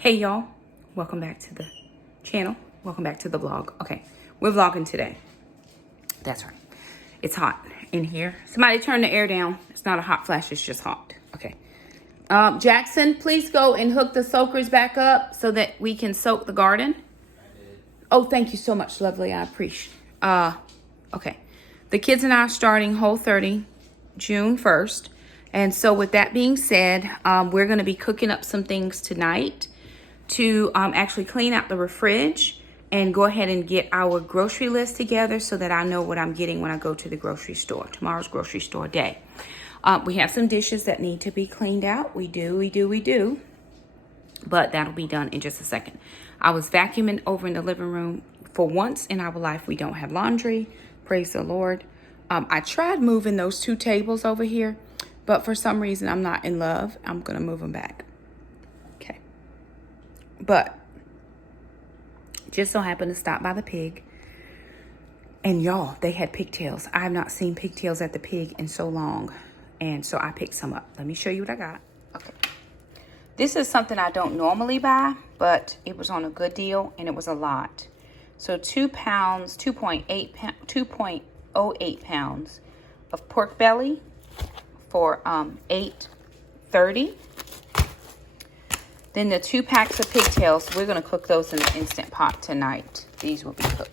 Hey y'all, welcome back to the channel. Welcome back to the vlog. Okay, we're vlogging today. That's right. It's hot in here. Somebody turn the air down. It's not a hot flash, it's just hot. Okay. Jackson, please go and hook the soakers back up so that we can soak the garden. Oh, thank you so much, lovely. I appreciate. Okay. The kids and I are starting Whole30 June 1st. And so with that being said, we're going to be cooking up some things tonight to actually clean out the fridge and go ahead and get our grocery list together so that I know what I'm getting when I go to the grocery store. Tomorrow's grocery store day. We have some dishes that need to be cleaned out. We do. But that'll be done in just a second. I was vacuuming over in the living room. For once in our life, we don't have laundry. Praise the Lord. I tried moving those two tables over here, but for some reason, I'm not in love. I'm going to move them back. Okay. But just so happened to stop by the pig. And y'all, they had pigtails. I have not seen pigtails at the pig in so long. And so I picked some up. Let me show you what I got. Okay. This is something I don't normally buy, but it was on a good deal and it was a lot. So 2 pounds, 2.08 pounds of pork belly for $8.30. Then the 2 packs of pigtails, we're going to cook those in the Instant Pot tonight. These will be cooked.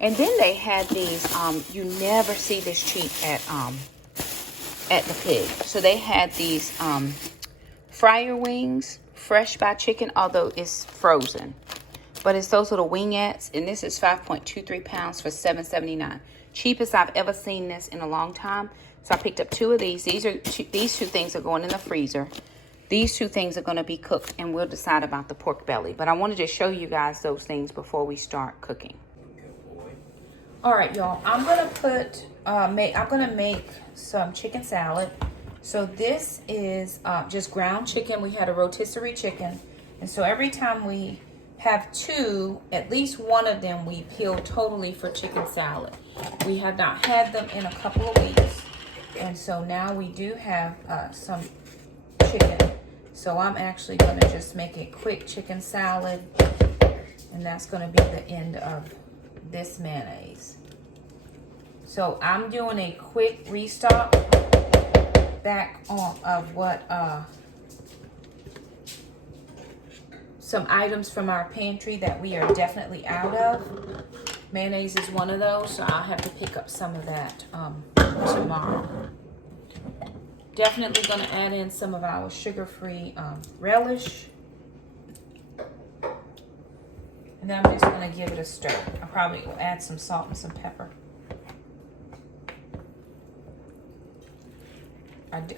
And then they had these, you never see this cheap at the pig. So they had these fryer wings, fresh by chicken, although it's frozen. But it's those little wingettes, and this is 5.23 pounds for $7.79. Cheapest I've ever seen this in a long time. So I picked up 2 of these. These 2 things are going in the freezer. These 2 things are going to be cooked, and we'll decide about the pork belly. But I wanted to show you guys those things before we start cooking. All right, y'all. I'm gonna make some chicken salad. So this is just ground chicken. We had a rotisserie chicken, and so every time we have 2, at least one of them we peel totally for chicken salad. We have not had them in a couple of weeks, and so now we do have some chicken. So I'm actually going to just make a quick chicken salad, and that's going to be the end of this mayonnaise. So I'm doing a quick restock back on of what some items from our pantry that we are definitely out of. Mayonnaise is one of those, so I'll have to pick up some of that tomorrow. Definitely going to add in some of our sugar-free relish. And then I'm just going to give it a stir. I probably will add some salt and some pepper.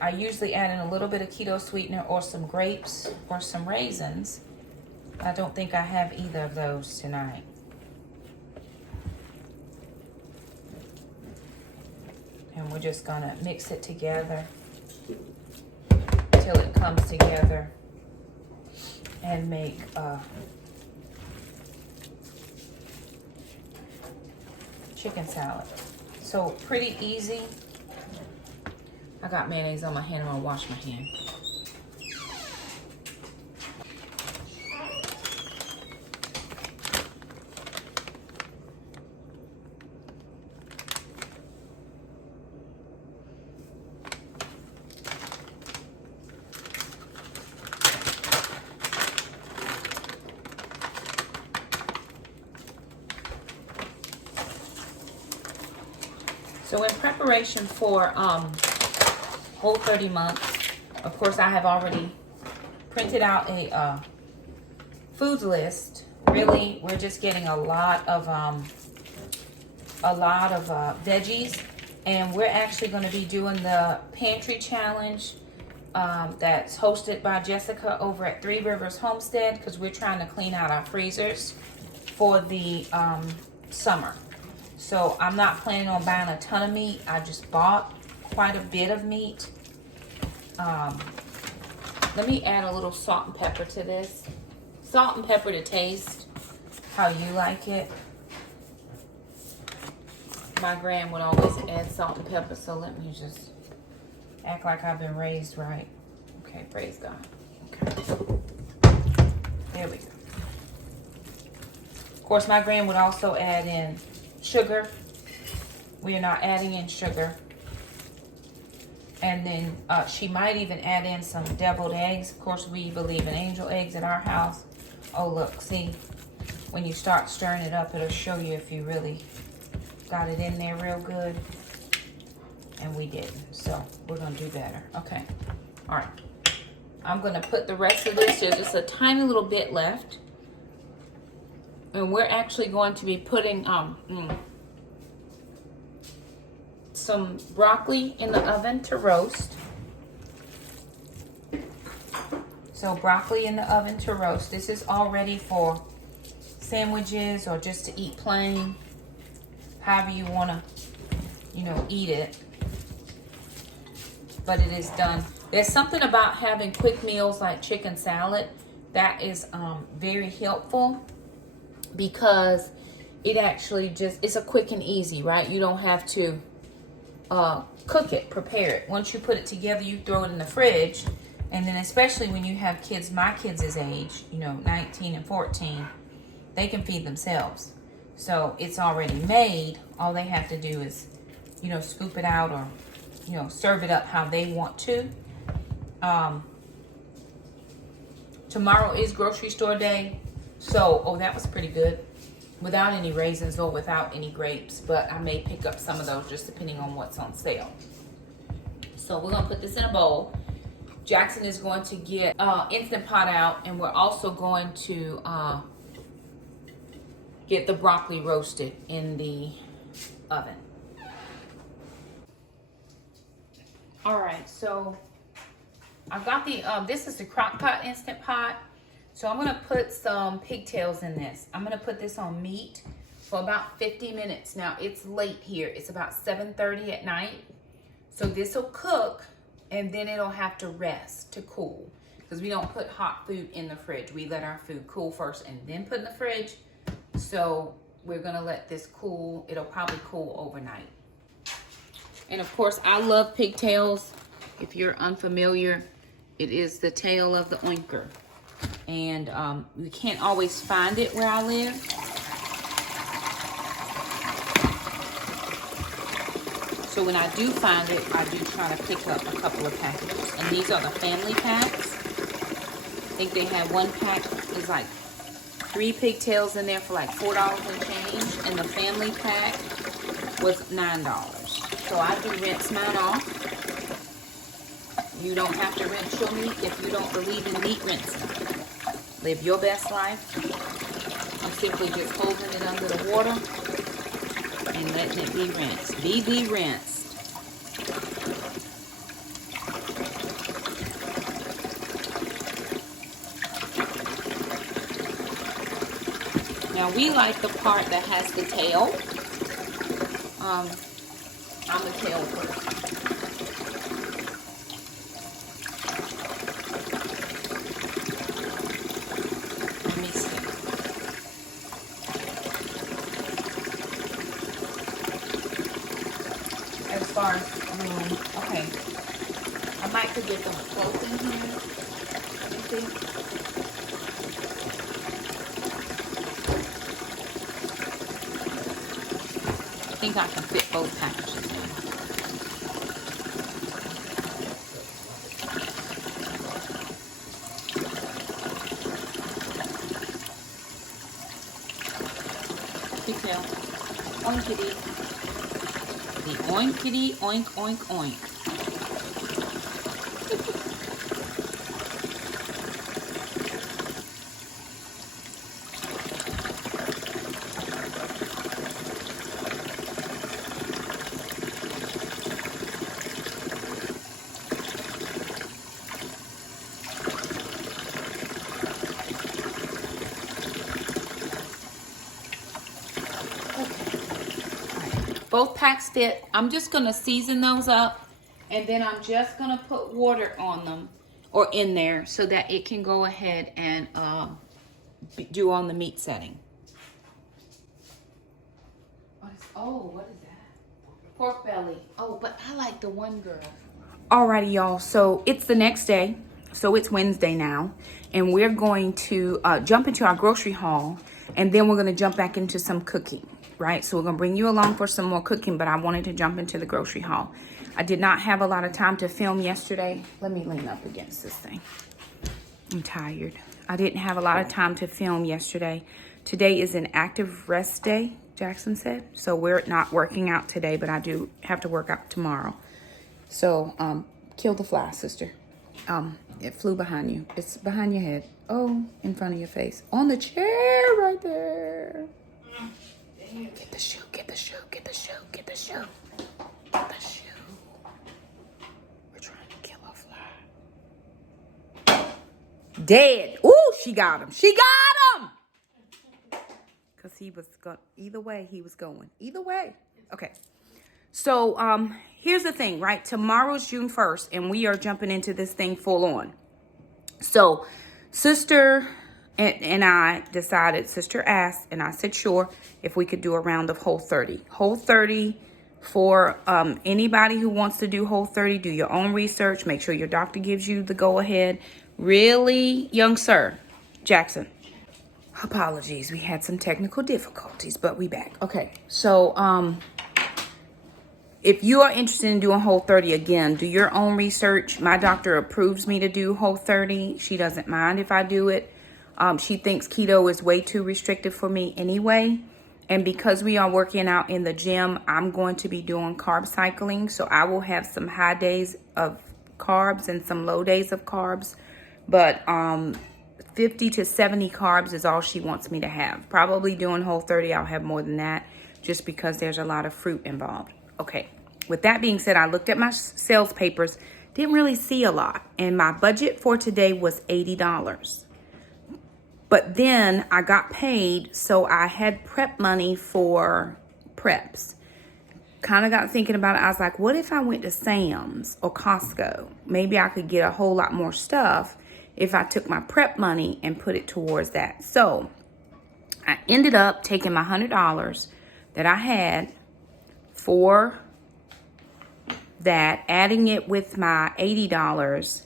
I usually add in a little bit of keto sweetener or some grapes or some raisins. I don't think I have either of those tonight. And we're just going to mix it together till it comes together and make chicken salad. So pretty easy. I got mayonnaise on my hand. I'm gonna wash my hand. So in preparation for Whole30 month, of course I have already printed out a foods list. Really, we're just getting a lot of veggies, and we're actually going to be doing the pantry challenge that's hosted by Jessica over at 3 Rivers Homestead, because we're trying to clean out our freezers for the summer. So I'm not planning on buying a ton of meat. I just bought quite a bit of meat. Let me add a little salt and pepper to this. Salt and pepper to taste how you like it. My gran would always add salt and pepper, so let me just act like I've been raised right. Okay, praise God. Okay. There we go. Of course, my grand would also add in sugar. We are not adding in sugar. And then she might even add in some deviled eggs. Of course, we believe in angel eggs at our house. Oh, look, see, when you start stirring it up, it'll show you if you really got it in there real good. And we didn't, so we're gonna do better. Okay, all right. I'm gonna put the rest of this, there's just a tiny little bit left. And we're actually going to be putting some broccoli in the oven to roast. So broccoli in the oven to roast. This is all ready for sandwiches or just to eat plain. However you want to, you know, eat it. But it is done. There's something about having quick meals like chicken salad that is very helpful, because it actually just, it's a quick and easy, right? You don't have to cook it, prepare it. Once you put it together, you throw it in the fridge. And then especially when you have kids, my kids' age, you know, 19 and 14, they can feed themselves. So it's already made. All they have to do is, you know, scoop it out or, you know, serve it up how they want to. Tomorrow is grocery store day. So, oh, that was pretty good. Without any raisins or without any grapes. But I may pick up some of those just depending on what's on sale. So we're going to put this in a bowl. Jackson is going to get Instant Pot out, and we're also going to get the broccoli roasted in the oven. All right, so I've got the, this is the crock pot Instant Pot. So I'm gonna put some pigtails in this. I'm gonna put this on meat for about 50 minutes. Now it's late here, it's about 7:30 at night. So this will cook, and then it'll have to rest to cool, because we don't put hot food in the fridge. We let our food cool first and then put in the fridge. So we're gonna let this cool. It'll probably cool overnight. And of course, I love pigtails. If you're unfamiliar, it is the tail of the oinker. And we can't always find it where I live. So when I do find it, I do try to pick up a couple of packages. And these are the family packs. I think they have one pack is like 3 pigtails in there for like $4 and change. And the family pack was $9. So I do rinse mine off. You don't have to rinse your meat if you don't believe in meat rinsing. Live your best life. I'm simply just holding it under the water and letting it be rinsed. Be rinsed. Now we like the part that has the tail. I'm a tail person. Okay, I might could get them close in here. You see? I think I can fit both packages in. Pigtail. Oinkity. The oinkity, oink, oink, oink. Both packs fit. I'm just gonna season those up, and then I'm just gonna put water on them or in there so that it can go ahead and do on the meat setting. What is that? Pork belly. Oh, but I like the one girl. Alrighty, y'all. So it's the next day. So it's Wednesday now, and we're going to jump into our grocery haul, and then we're going to jump back into some cooking, right? So we're going to bring you along for some more cooking, but I wanted to jump into the grocery haul. I did not have a lot of time to film yesterday. Let me lean up against this thing. I'm tired. I didn't have a lot of time to film yesterday. Today is an active rest day, Jackson said. So we're not working out today, but I do have to work out tomorrow. So, kill the fly, sister. It flew behind you. It's behind your head. Oh, in front of your face. On the chair right there. Get the shoe, get the shoe, get the shoe, get the shoe. Get the shoe. We're trying to kill a fly. Dead. Ooh, she got him. She got him! Because he was going, either way, he was going. Either way. Okay. So, here's the thing, right? Tomorrow's June 1st, and we are jumping into this thing full on. So, sister and I decided, sister asked, and I said, sure, if we could do a round of Whole30. Whole30 for anybody who wants to do Whole30, do your own research. Make sure your doctor gives you the go-ahead. Really, young sir, Jackson. Apologies, we had some technical difficulties, but we back. Okay, so, if you are interested in doing Whole30, again, do your own research. My doctor approves me to do Whole30. She doesn't mind if I do it. She thinks keto is way too restrictive for me anyway. And because we are working out in the gym, I'm going to be doing carb cycling. So I will have some high days of carbs and some low days of carbs. But 50 to 70 carbs is all she wants me to have. Probably doing Whole30, I'll have more than that just because there's a lot of fruit involved. Okay, with that being said, I looked at my sales papers, didn't really see a lot, and my budget for today was $80. But then I got paid, so I had prep money for preps. Kind of got thinking about it. I was like, what if I went to Sam's or Costco? Maybe I could get a whole lot more stuff if I took my prep money and put it towards that. So I ended up taking my $100 that I had for that, adding it with my $80,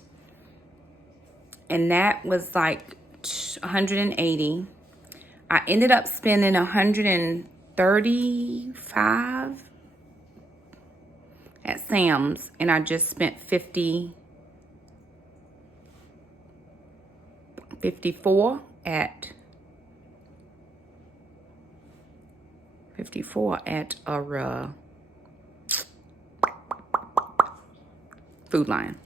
and that was like $180. I ended up spending $135 at Sam's, and I just spent $54 at a Food Lion.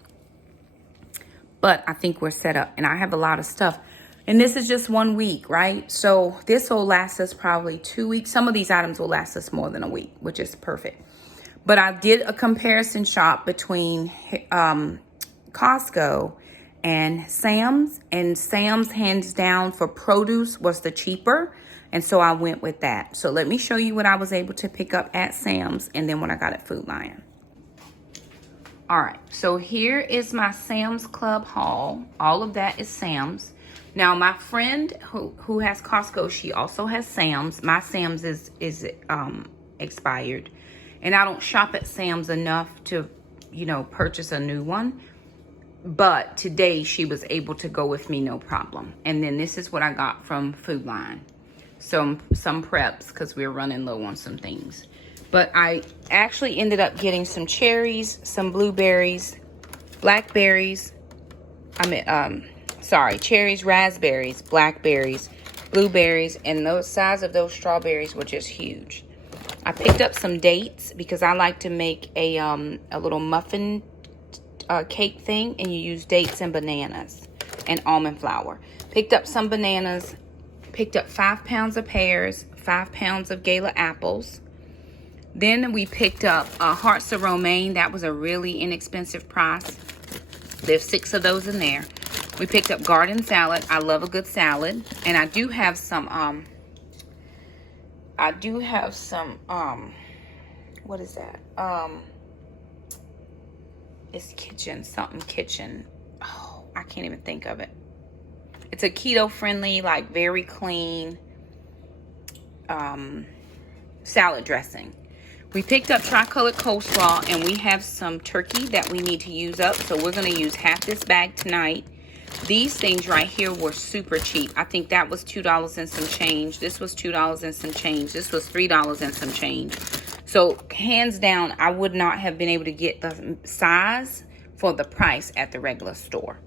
But I think we're set up, and I have a lot of stuff, and this is just 1 week, right? So this will last us probably 2 weeks. Some of these items will last us more than a week, which is perfect. But I did a comparison shop between Costco and Sam's hands down for produce was the cheaper, and so I went with that. So let me show you what I was able to pick up at Sam's and then what I got at Food Lion. All right, so here is my Sam's Club haul. All of that is Sam's. Now, my friend who has Costco, she also has Sam's. My Sam's is expired, and I don't shop at Sam's enough to, purchase a new one. But today she was able to go with me, no problem. And then this is what I got from Food Lion. Some preps because we're running low on some things. But I actually ended up getting some cherries, some blueberries, blackberries. Cherries, raspberries, blackberries, blueberries, and the size of those strawberries were just huge. I picked up some dates because I like to make a little muffin cake thing, and you use dates and bananas and almond flour. Picked up some bananas, picked up 5 pounds of pears, 5 pounds of Gala apples. Then we picked up hearts of romaine. That was a really inexpensive price. There's 6 of those in there. We picked up garden salad. I love a good salad. And I do have some, what is that? It's something kitchen. Oh, I can't even think of it. It's a keto friendly, like very clean salad dressing. We picked up tricolored coleslaw, and we have some turkey that we need to use up. So we're going to use half this bag tonight. These things right here were super cheap. I think that was $2 and some change. This was $2 and some change. This was $3 and some change. So hands down, I would not have been able to get the size for the price at the regular store.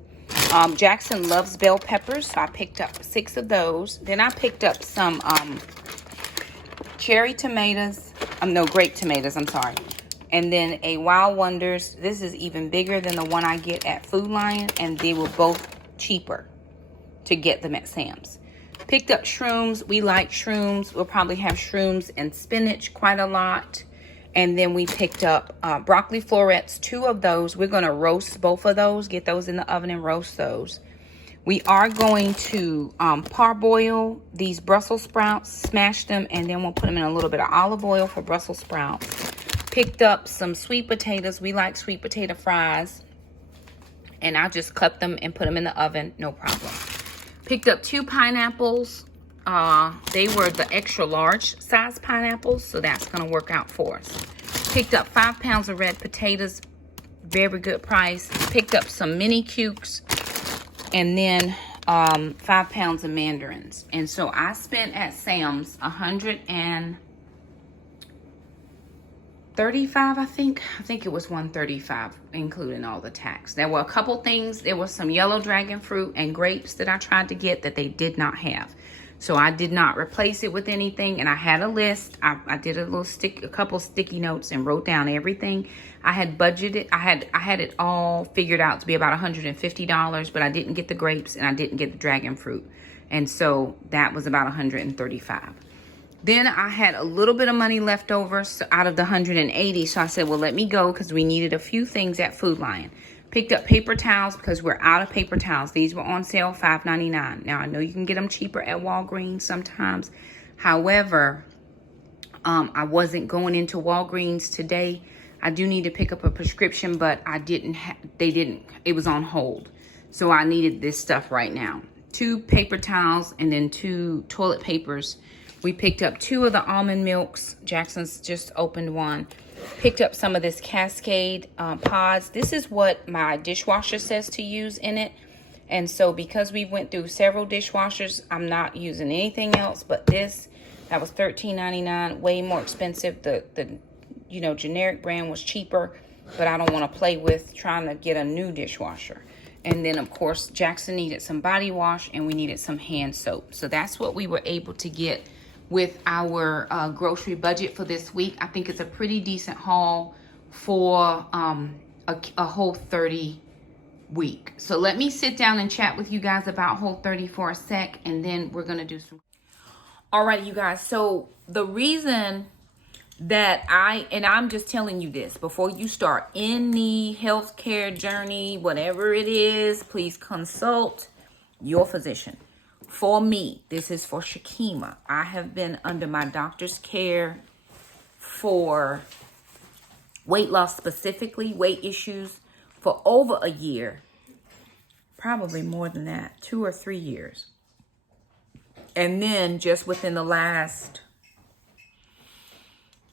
Jackson loves bell peppers, so I picked up 6 of those. Then I picked up some cherry tomatoes. No, grape tomatoes, I'm sorry. And then a Wild Wonders. This is even bigger than the one I get at Food Lion, and they were both cheaper to get them at Sam's. Picked up shrooms. We like shrooms. We'll probably have shrooms and spinach quite a lot. And then we picked up broccoli florets, 2 of those. We're going to roast both of those, get those in the oven and roast those. We are going to parboil these Brussels sprouts, smash them, and then we'll put them in a little bit of olive oil for Brussels sprouts. Picked up some sweet potatoes. We like sweet potato fries. And I just cut them and put them in the oven, no problem. Picked up 2 pineapples. They were the extra large size pineapples, so that's going to work out for us. Picked up 5 pounds of red potatoes, very good price. Picked up some mini cukes, and then 5 pounds of mandarins. And so I spent at Sam's $135, I think it was $135, including all the tax. There were a couple things. There was some yellow dragon fruit and grapes that I tried to get that they did not have. So I did not replace it with anything, and I had a list. I did a couple sticky notes and wrote down everything. I had budgeted. I had it all figured out to be about $150, but I didn't get the grapes and I didn't get the dragon fruit, and so that was about $135. Then I had a little bit of money left over out of the $180, so I said, well, let me go, because we needed a few things at Food Lion. Picked up paper towels because we're out of paper towels. These were on sale, $5.99. Now, I know you can get them cheaper at Walgreens sometimes. However, I wasn't going into Walgreens today. I do need to pick up a prescription, but it was on hold. So I needed this stuff right now. 2 paper towels and then 2 toilet papers. We picked up 2 of the almond milks. Jackson's just opened one. Picked up some of this Cascade pods. This is what my dishwasher says to use in it. And so because we went through several dishwashers, I'm not using anything else but this. That was $13.99, way more expensive. The generic brand was cheaper, but I don't want to play with trying to get a new dishwasher. And then, of course, Jackson needed some body wash, and we needed some hand soap. So that's what we were able to get with our grocery budget for this week. I think it's a pretty decent haul for a Whole30 week. So let me sit down and chat with you guys about Whole30 for a sec, and then we're gonna do some. All right, you guys. So the reason that I'm just telling you this before you start any healthcare journey, whatever it is, please consult your physician. For me, this is for Shakema. I have been under my doctor's care for weight loss, specifically weight issues, for over a year. Probably more than that, 2 or 3 years. And then just within the last,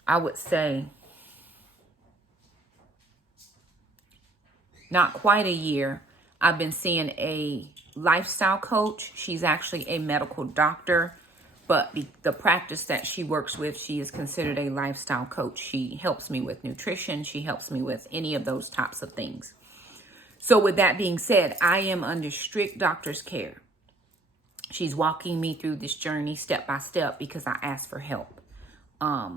I would say, not quite a year, I've been seeing a lifestyle coach. She's actually a medical doctor, but the practice that she works with, she is considered a lifestyle coach. She helps me with nutrition. She helps me with any of those types of things. So with that being said, I am under strict doctor's care. She's walking me through this journey step by step because I asked for help. I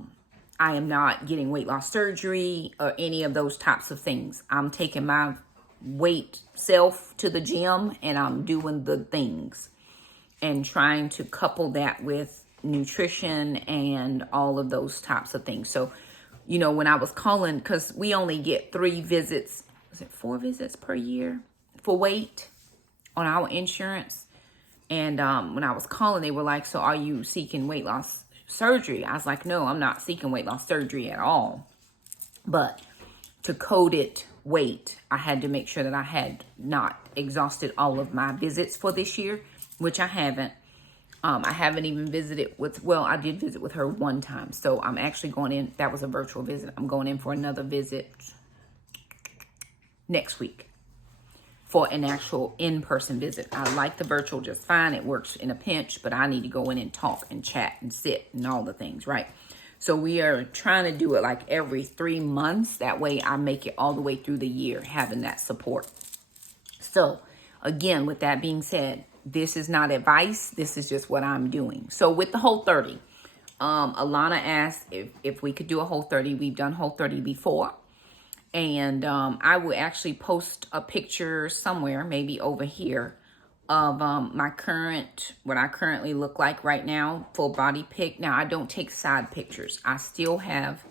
am not getting weight loss surgery or any of those types of things. I'm taking my weight self to the gym, and I'm doing the things and trying to couple that with nutrition and all of those types of things. So, when I was calling, because we only get 3 visits, was it 4 visits per year for weight on our insurance? And when I was calling, they were like, so are you seeking weight loss surgery? I was like, no, I'm not seeking weight loss surgery at all. But to code it weight, I had to make sure that I had not exhausted all of my visits for this year, which I haven't. I haven't even visited with, well, I did visit with her one time. So I'm actually going in. That was a virtual visit. I'm going in for another visit next week for an actual in-person visit. I like the virtual just fine. It works in a pinch, but I need to go in and talk and chat and sit and all the things, right? So we are trying to do it like every 3 months. That way I make it all the way through the year, having that support. So again, with that being said, this is not advice. This is just what I'm doing. So with the Whole30, Alana asked if we could do a Whole30. We've done Whole30 before. And I will actually post a picture somewhere, maybe over here, of what I currently look like right now, full body pic. Now, I don't take side pictures. I still have,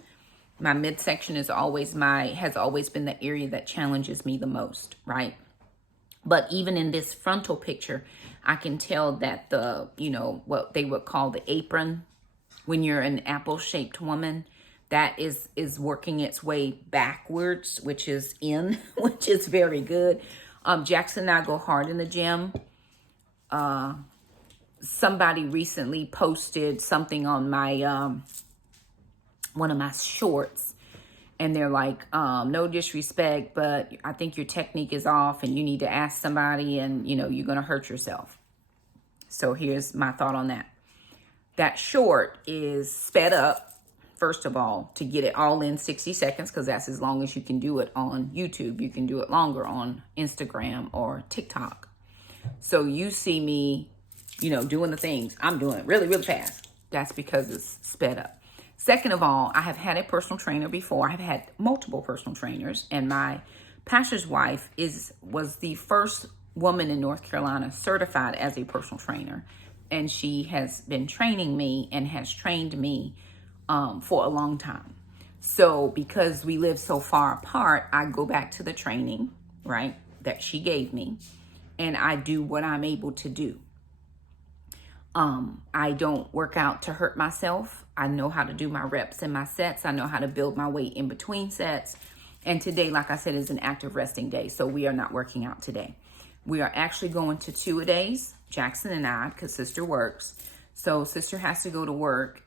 my midsection has always been the area that challenges me the most, right? But even in this frontal picture, I can tell that what they would call the apron, when you're an apple-shaped woman, that is working its way backwards, which is which is very good. Jackson and I go hard in the gym. Somebody recently posted something on my one of my shorts, and they're like, no disrespect, but I think your technique is off and you need to ask somebody, and you're going to hurt yourself. So here's my thought on that. That short is sped up, first of all, to get it all in 60 seconds, because that's as long as you can do it on YouTube. You can do it longer on Instagram or TikTok. So you see me, doing the things. I'm doing it really, really fast. That's because it's sped up. Second of all, I have had a personal trainer before. I've had multiple personal trainers, and my pastor's wife was the first woman in North Carolina certified as a personal trainer. And she has been training me and has trained me for a long time. So because we live so far apart, I go back to the training, right, that she gave me, and I do what I'm able to do. I don't work out to hurt myself. I know how to do my reps and my sets. I know how to build my weight in between sets. And today, like I said, is an active resting day. So we are not working out today. We are actually going to 2-a-days, Jackson and I, because sister works. So sister has to go to work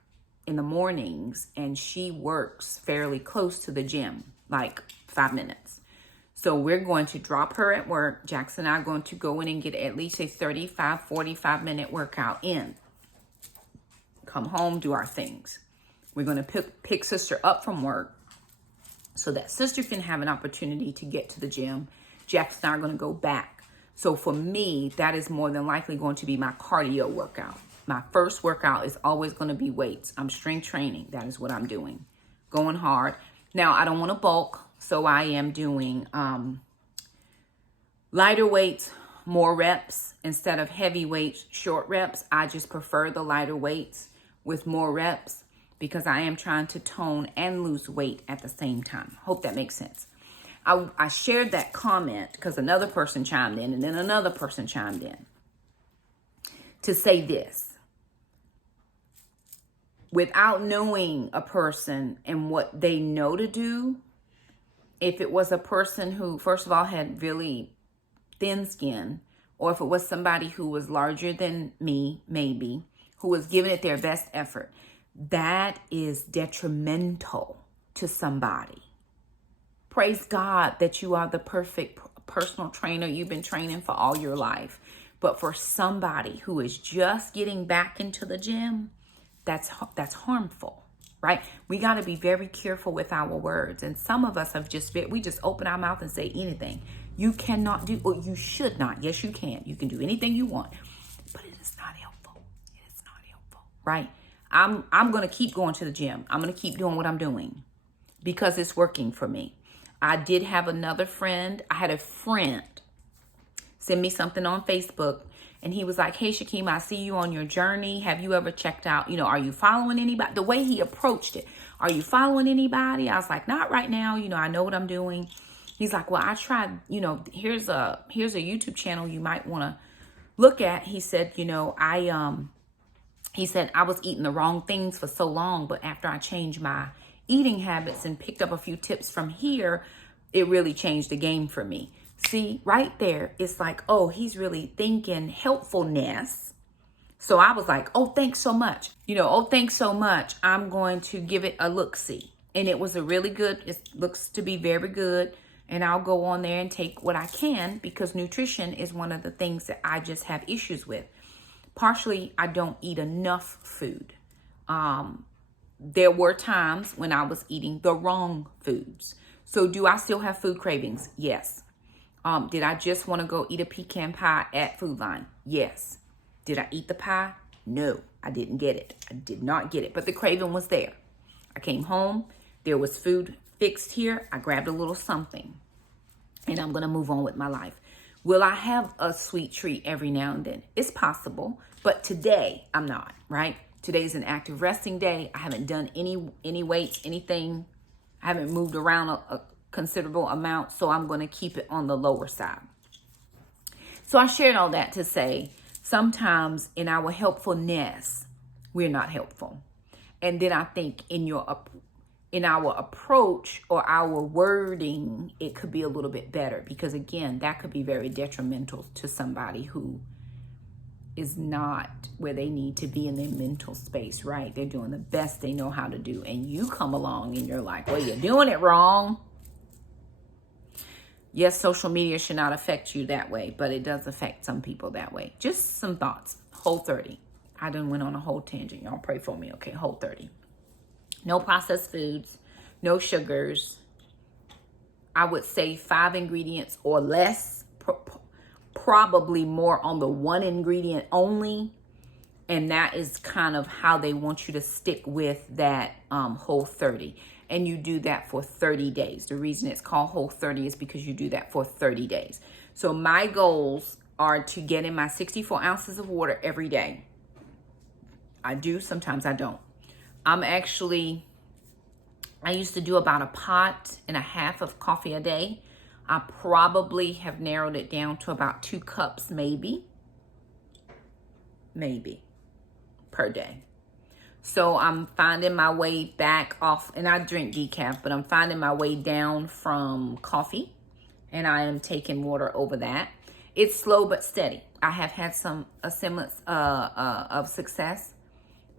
in the mornings, and she works fairly close to the gym, like 5 minutes. So we're going to drop her at work. Jackson and I are going to go in and get at least a 35, 45-minute workout in. Come home, do our things. We're going to pick sister up from work so that sister can have an opportunity to get to the gym. Jackson and I are going to go back. So for me, that is more than likely going to be my cardio workout. My first workout is always going to be weights. I'm strength training. That is what I'm doing. Going hard. Now, I don't want to bulk, so I am doing lighter weights, more reps, instead of heavy weights, short reps. I just prefer the lighter weights with more reps because I am trying to tone and lose weight at the same time. Hope that makes sense. I shared that comment because another person chimed in, and then another person chimed in to say this. Without knowing a person and what they know to do, if it was a person who, first of all, had really thin skin, or if it was somebody who was larger than me, maybe, who was giving it their best effort, that is detrimental to somebody. Praise God that you are the perfect personal trainer. You've been training for all your life. But for somebody who is just getting back into the gym, that's harmful, right? We got to be very careful with our words. And some of us we just open our mouth and say anything. You cannot do, or you should not. Yes, you can. You can do anything you want, but it is not helpful. It is not helpful, right? I'm going to keep going to the gym. I'm going to keep doing what I'm doing because it's working for me. I did have another friend. I had a friend send me something on Facebook. And he was like, hey, Shakema, I see you on your journey. Have you ever checked out, are you following anybody? The way he approached it, are you following anybody? I was like, not right now. I know what I'm doing. He's like, well, I tried, here's a YouTube channel you might want to look at. He said, he said, I was eating the wrong things for so long, but after I changed my eating habits and picked up a few tips from here, it really changed the game for me. See, right there, it's like, oh, he's really thinking helpfulness So I was like, oh, thanks so much. Oh, thanks so much. I'm going to give it a look-see. And it was a really good, it looks to be very good. And I'll go on there and take what I can, because nutrition is one of the things that I just have issues with. Partially, I don't eat enough food. There were times when I was eating the wrong foods. So do I still have food cravings? Yes. Did I just want to go eat a pecan pie at Food Line? Yes. Did I eat the pie? No, I didn't get it. I did not get it, but the craving was there. I came home, there was food fixed here. I grabbed a little something, and I'm going to move on with my life. Will I have a sweet treat every now and then? It's possible, but today I'm not, right? Today's an active resting day. I haven't done any weights, anything. I haven't moved around a considerable amount, so I'm going to keep it on the lower side. So I shared all that to say, sometimes in our helpfulness, we're not helpful. And then I think in our approach or our wording, it could be a little bit better, because again, that could be very detrimental to somebody who is not where they need to be in their mental space, right? They're doing the best they know how to do. And you come along and you're like, well, you're doing it wrong. Yes, social media should not affect you that way, but it does affect some people that way. Just some thoughts. Whole30. I done went on a whole tangent. Y'all pray for me. Okay, Whole30. No processed foods, no sugars. I would say 5 ingredients or less, probably more on the 1 ingredient only. And that is kind of how they want you to stick with that Whole30. And you do that for 30 days. The reason it's called Whole30 is because you do that for 30 days. So my goals are to get in my 64 ounces of water every day. I do, sometimes I don't. I used to do about 1.5 pots of coffee a day. I probably have narrowed it down to about 2 cups, maybe per day. So I'm finding my way back off, and I drink decaf, but I'm finding my way down from coffee, and I am taking water over that. It's slow but steady. I have had a semblance of success,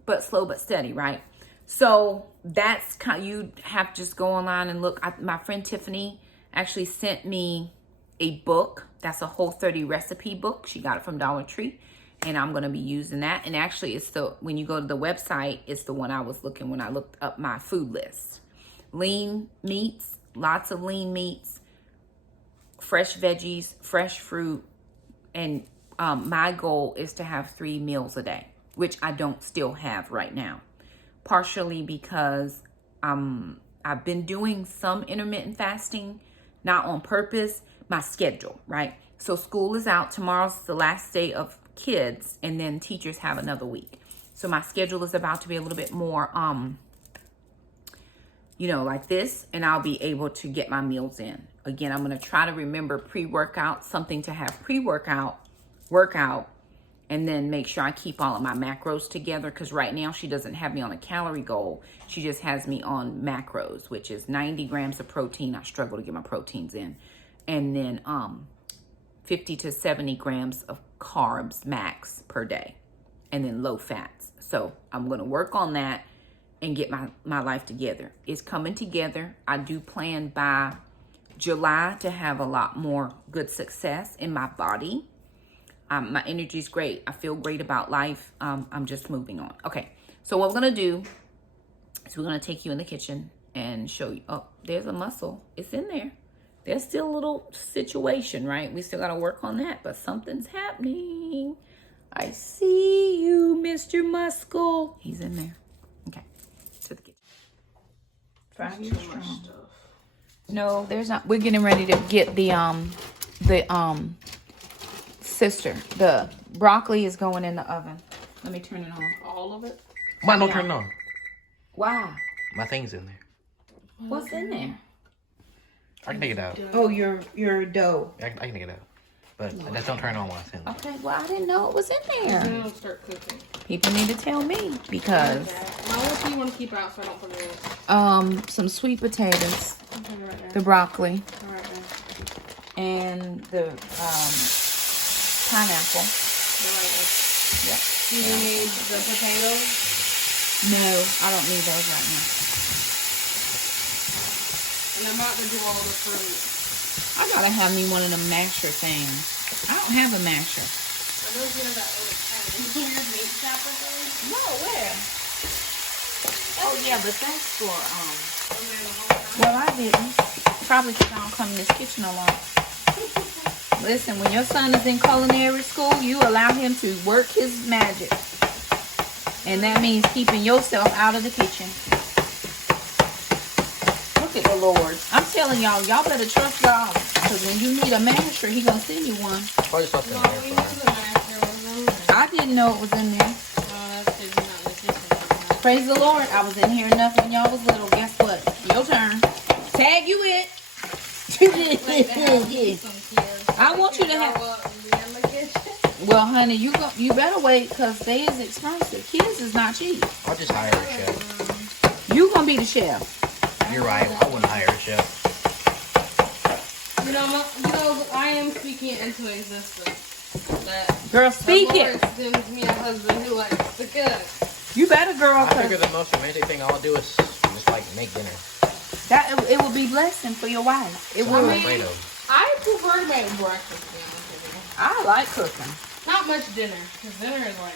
but slow but steady, right? So that's kind of, you have to just go online and look. My friend Tiffany actually sent me a book. That's a Whole30 recipe book. She got it from Dollar Tree. And I'm going to be using that. And actually, when you go to the website, it's the one I was looking when I looked up my food list. Lean meats, lots of lean meats, fresh veggies, fresh fruit. And my goal is to have 3 meals a day, which I don't still have right now. Partially because I've been doing some intermittent fasting, not on purpose, my schedule, right? So school is out. Tomorrow's the last day of kids, and then teachers have another week. So my schedule is about to be a little bit more, like this, and I'll be able to get my meals in. Again, I'm going to try to remember pre-workout, something to have pre-workout, workout, and then make sure I keep all of my macros together, because right now she doesn't have me on a calorie goal. She just has me on macros, which is 90 grams of protein. I struggle to get my proteins in. And then 50 to 70 grams of carbs max per day, and then low fats. So I'm going to work on that and get my life together. It's coming together. I do plan by July to have a lot more good success in my body. My energy is great. I feel great about life. I'm just moving on. Okay, so what we're going to do is we're going to take you in the kitchen and show you. Oh, there's a muscle. It's in there. There's still a little situation, right? We still got to work on that, but something's happening. I see you, Mr. Muscle. He's in there. Okay, to the kitchen. 5 years strong. No, there's not. We're getting ready to get the sister. The broccoli is going in the oven. Let me turn it on. All of it? Why don't turn it on? Why? My thing's in there. What's in there? I can take it out. Oh, your dough. I can take it out. But just don't turn it on while it's in there. Okay, well, I didn't know it was in there. Then it'll start cooking. People need to tell me, because What do you want to keep out so I don't forget? some sweet potatoes, Okay, right there. the broccoli, All right there. and the pineapple. They're right there. Yep. Do you need the potatoes? No, I don't need those right now. And I'm about to do all the fruit. I gotta have me one of them masher things. I don't have a masher. I know you have that little kind of weird meat chopper thing. No, where? Oh yeah, but that's for well, I didn't. Probably because I don't come in this kitchen a lot. Listen, when your son is in culinary school, you allow him to work his magic. And that means keeping yourself out of the kitchen. Look at the Lord. I'm telling y'all, y'all better trust God. Because when you need a masher, he gonna send you one. Probably stuff in No, there. we For knew the master was in there. I didn't know it was in there. Oh, that's because you're not in the kitchen. Praise the Lord. I was in here enough when y'all was little. Guess what? Your turn. Tag you it. I want you to have. Well, honey, you better wait because they is expensive. Kids is not cheap. I'll just hire a chef. You gonna be the chef. You're right. I wouldn't hire a chef. You know, I am speaking it into existence. That Girl, speak the it. Lord sends me a husband who likes to cook. You better, girl. I 'Cause figure the most romantic thing I'll do is just like make dinner. that it will be blessing for your wife. It So will. I'm afraid of. I prefer to make breakfast, to be honest with you. I like cooking. Not much dinner, because dinner is like...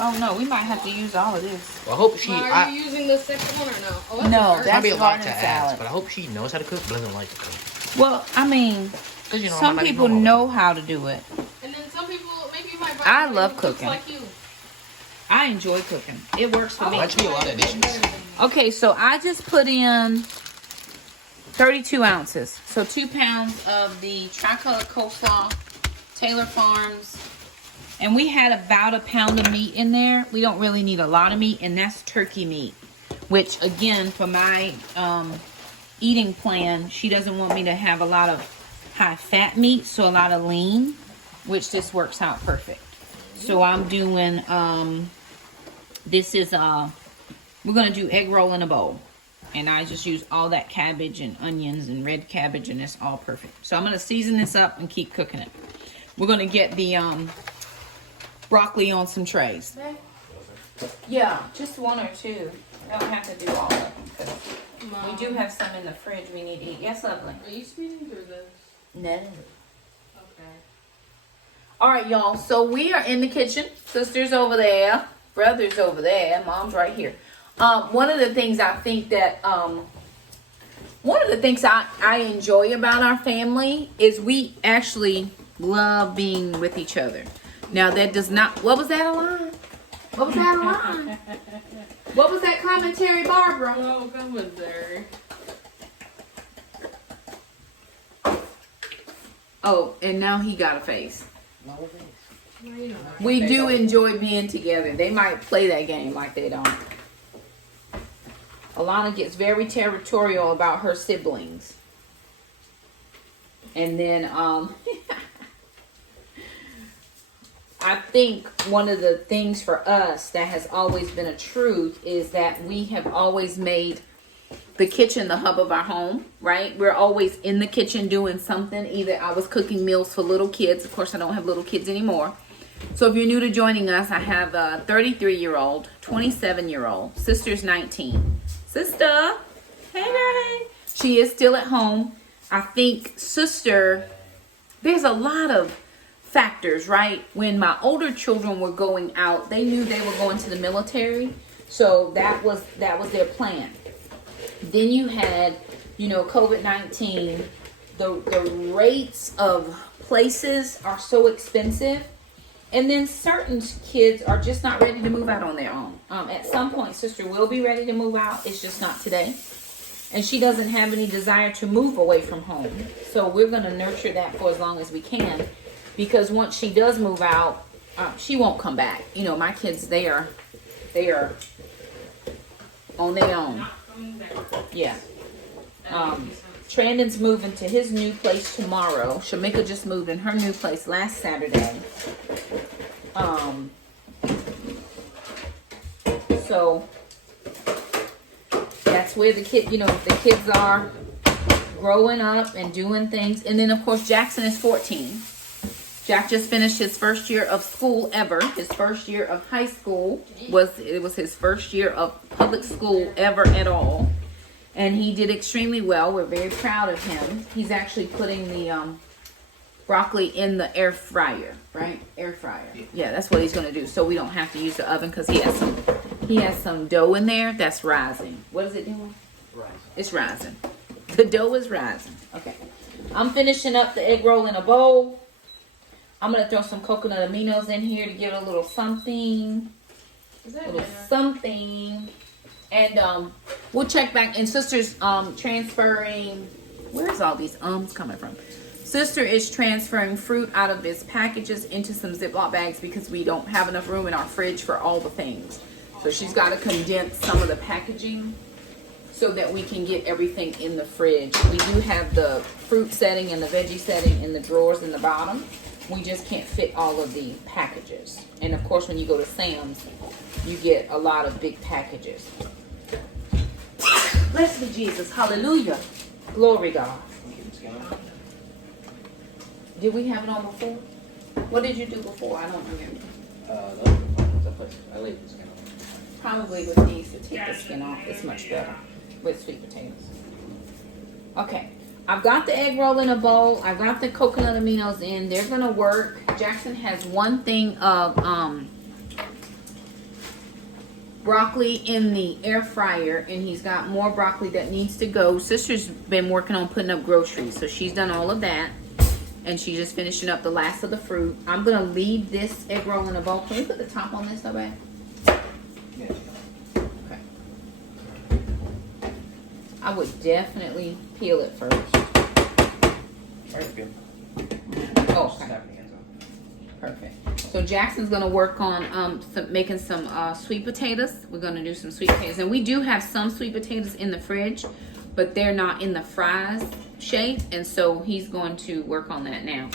Oh no, we might have to use all of this. Well, I hope she. Well, are I, you using the second one or no? Oh, it's No, a that's might be a lot garden to salad. ask, but I hope she knows how to cook, but doesn't like to cook. Well, I mean, 'Cause, you know, I some might not people all of it. know how to do it. And then some people, maybe you might buy I somebody love who cooks cooking. like you. I enjoy cooking. It works for me. Might be a lot of dishes. Okay, so I just put in 32 ounces. So 2 pounds of the tricolor coleslaw, Taylor Farms. And we had about a pound of meat in there. We don't really need a lot of meat, and that's turkey meat. Which, again, for my eating plan, she doesn't want me to have a lot of high-fat meat, so a lot of lean, which this works out perfect. So I'm doing, this is, we're going to do egg roll in a bowl. And I just use all that cabbage and onions and red cabbage, and it's all perfect. So I'm going to season this up and keep cooking it. We're going to get the broccoli on some trays. Yeah, just 1 or 2. I don't have to do all of them because we do have some in the fridge we need to eat. Yes, lovely. Are you speeding through this? No. Okay. All right, y'all. So we are in the kitchen. Sister's over there. Brother's over there. Mom's right here. One of the things I think that one of the things I enjoy about our family is we actually love being with each other. Now that does not. What was that a line? What was that a line? What was that commentary, Barbara? Oh, commentary. Oh, and now he got a face. Well, you know that. We do enjoy being together. They might play that game like they don't. Alana gets very territorial about her siblings. And then, I think one of the things for us that has always been a truth is that we have always made the kitchen the hub of our home, right? We're always in the kitchen doing something. Either I was cooking meals for little kids. Of course, I don't have little kids anymore. So if you're new to joining us, I have a 33-year-old, 27-year-old. Sister's 19. Sister, hey, hey. She is still at home. I think sister, there's a lot of factors, right? When my older children were going out, they knew they were going to the military. So that was their plan. Then you had, COVID-19. The rates of places are so expensive. And then certain kids are just not ready to move out on their own. At some point, sister will be ready to move out. It's just not today. And she doesn't have any desire to move away from home. So we're going to nurture that for as long as we can. Because once she does move out, she won't come back. My kids, they are on their own. Yeah. Trandon's moving to his new place tomorrow. Shamika just moved in her new place last Saturday. So that's where the kids are growing up and doing things. And then of course Jackson is 14. Jack just finished his first year of school ever. His first year of high school was his first year of public school ever at all. And he did extremely well. We're very proud of him. He's actually putting the broccoli in the air fryer, right? Air fryer. Yeah, that's what he's gonna do. So we don't have to use the oven because he has some dough in there that's rising. What is it doing? Rising. It's rising. The dough is rising. Okay. I'm finishing up the egg roll in a bowl. I'm gonna throw some coconut aminos in here to give it a little something. Something. And we'll check back. And sister's transferring. Where's all these ums coming from? Sister is transferring fruit out of these packages into some Ziploc bags because we don't have enough room in our fridge for all the things. So she's got to condense some of the packaging so that we can get everything in the fridge. We do have the fruit setting and the veggie setting in the drawers in the bottom. We just can't fit all of the packages. And of course, when you go to Sam's, you get a lot of big packages. Blessed be Jesus. Hallelujah. Glory God. Did we have it on before? What did you do before? I don't remember. I leave the skin on. Probably with these to take the skin off. It's much better with sweet potatoes. Okay. I've got the egg roll in a bowl. I've got the coconut aminos in. They're going to work. Jackson has one thing of broccoli in the air fryer, and he's got more broccoli that needs to go. Sister's been working on putting up groceries, so she's done all of that. And she's just finishing up the last of the fruit. I'm going to leave this egg roll in a bowl. Can we put the top on this, though, babe? Yeah. Okay. I would definitely peel it first. Alright, good. Oh, okay. Perfect. So Jackson's gonna work on making some sweet potatoes. We're gonna do some sweet potatoes, and we do have some sweet potatoes in the fridge, but they're not in the fries shape, and so he's going to work on that now.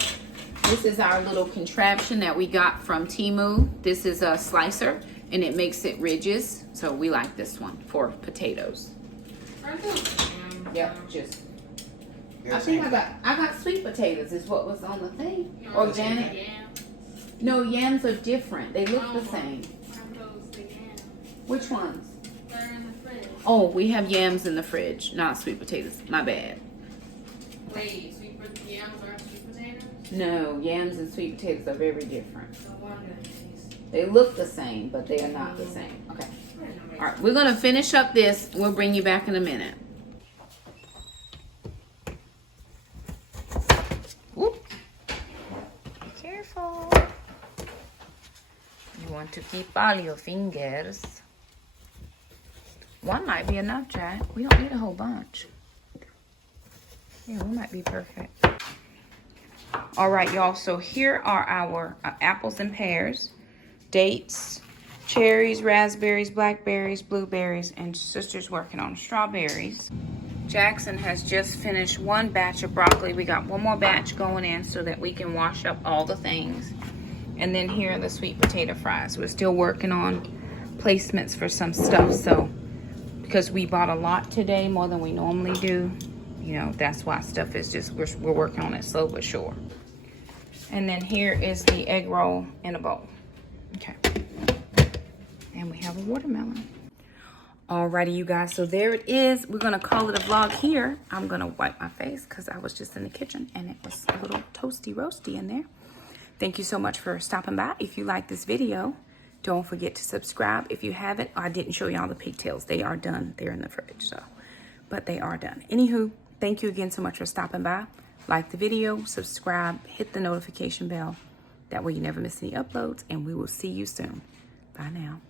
This is our little contraption that we got from Temu. This is a slicer, and it makes it ridges. So we like this one for potatoes. Yep, just. I think I got sweet potatoes is what was on the thing. Organic. No, yams are different. They look the same. Which ones? They're in the fridge. Oh, we have yams in the fridge, not sweet potatoes. My bad. Wait, yams are sweet potatoes? No, yams and sweet potatoes are very different. No wonder. They look the same, but they are not the same. Okay. All right, we're going to finish up this. We'll bring you back in a minute. Whoop. Be careful. You want to keep all your fingers. One might be enough, Jack. We don't need a whole bunch. Yeah, we might be perfect. All right, y'all. So here are our apples and pears, dates, cherries, raspberries, blackberries, blueberries, and sister's working on strawberries. Jackson has just finished one batch of broccoli. We got one more batch going in so that we can wash up all the things. And then here are the sweet potato fries. We're still working on placements for some stuff. So because we bought a lot today, more than we normally do, you know, that's why stuff is just, we're working on it slow but sure. And then here is the egg roll in a bowl. Okay. And we have a watermelon. Alrighty, you guys, so there it is. We're gonna call it a vlog here. I'm gonna wipe my face because I was just in the kitchen and it was a little toasty roasty in there. Thank you so much for stopping by. If you like this video, don't forget to subscribe. If you haven't, I didn't show y'all the pigtails. They are done. They're in the fridge, so, but they are done. Anywho, thank you again so much for stopping by. Like the video, subscribe, hit the notification bell. That way you never miss any uploads, and we will see you soon. Bye now.